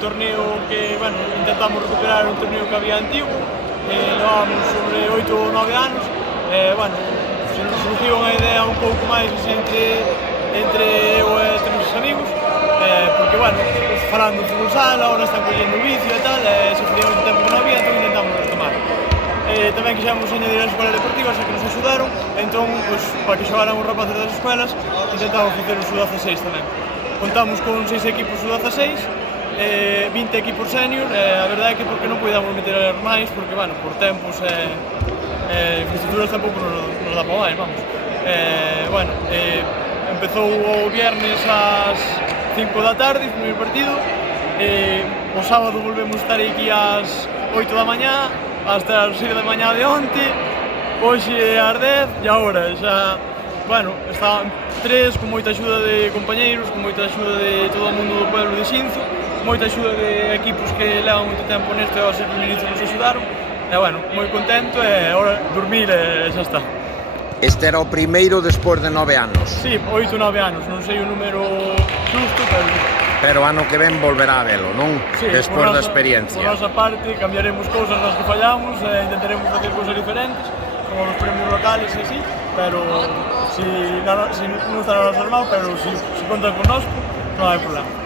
torneo que, bueno, intentamos recuperar un torneo que había antigo, levábamos sobre 8 ou 9 anos, bueno, se nos surgiu unha idea un pouco máis así, entre eu e tres amigos, porque, bueno, falando de futsal, agora están collendo o vicio e tal, se facía moito tempo que non había, entón intentamos retomar. Tamén quixemos añadir as escolas deportivas a que nos axudaron, entón, pues, para que xogaran os rapaces das escolas, intentamos facer o sub-16 tamén. Contamos con 6 equipos sub-16, 20 equipos senior, a verdade é que porque non podíamos meter máis, porque, bueno, por tempos infraestructuras tampouco nos dá para máis, vamos. Bueno, empezou o viernes ás 5 da tarde, o primeiro partido, o sábado volvemos a estar aquí ás 8 da mañá, hasta as 6 da mañá de onte, hoxe ás 10 e agora xa, bueno, estaban tres, con moita axuda de compañeiros, con moita axuda de todo o mundo do pueblo de Xinzo, moita axuda de equipos que levan moito tempo nesto e ao ser primeirizo nos axudaron, e, bueno, moi contento e agora dormir e xa está. Este era o primeiro despois de 9 anos. Sí, 8 ou 9 anos, non sei o número xusto, pero ano que ven volverá a velo, non? Sí, despois da experiencia. Por nosa parte, cambiaremos cousas nas que fallamos, intentaremos facer cousas diferentes, como os premios locales e así, pero si non estará nada armado, pero si contan con nós, non hai problema.